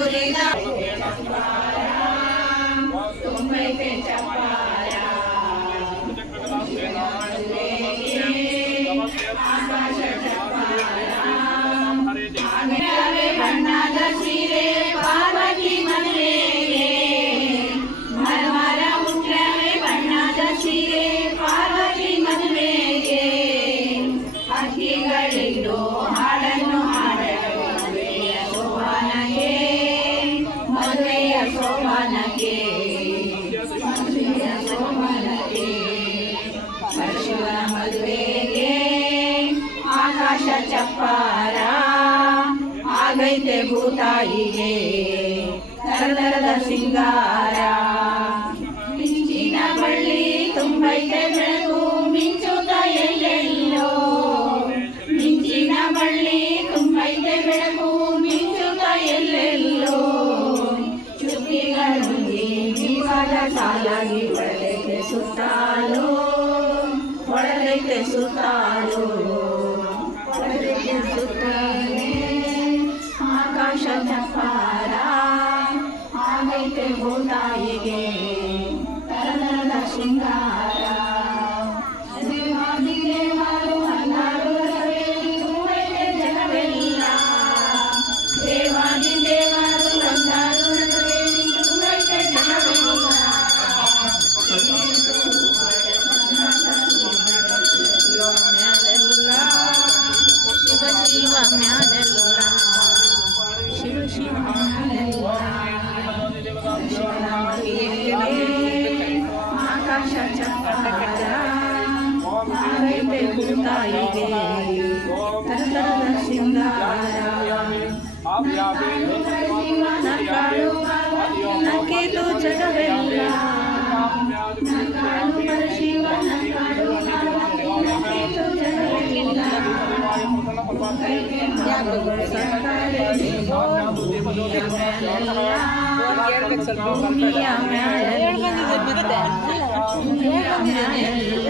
గురిదా తుమ్మై పెంచమ్మా ಆಕಾಶ ಚಪ್ಪಾರ ಆಗೈತೆ ಭೂತಾಯಿಗೆ ತರತರದ ಸಿಂಗಾರ ಮಿಂಚಿನ ಬಳ್ಳಿ ತುಂಬೈತೆ ಸುತ್ತಾಳು. ಒಳಗೈತೆ ಸುತ್ತಾಳು. ಒಳಗೈತೆ ಸುತ್ತಾಳೆ. ಆಕಾಶ ಚಪ್ಪಾರ. ಆಗೈತೆ ಭೂತಾಯಿಗೆ ಆಗೈತೆ ಭೂತಾಯಿಗೆ ತರತರದ ಶೃಂಗಾರ ನಕ್ಕಾಳು ನಕ್ಕಿತು ಜಗವೆಲ್ಲ ನಕ್ಕಾಳು ಪರಶಿವ ನಕ್ಕಾಳು ನಕ್ಕಿತು ಜಗವೆಲ್ಲ ಸರ್ಕಾರಿ ಭೂಮಿಯ ಮೇಲೆಲ್ಲ ಭೂಮಿಯ ಮೇಲೆಲ್ಲ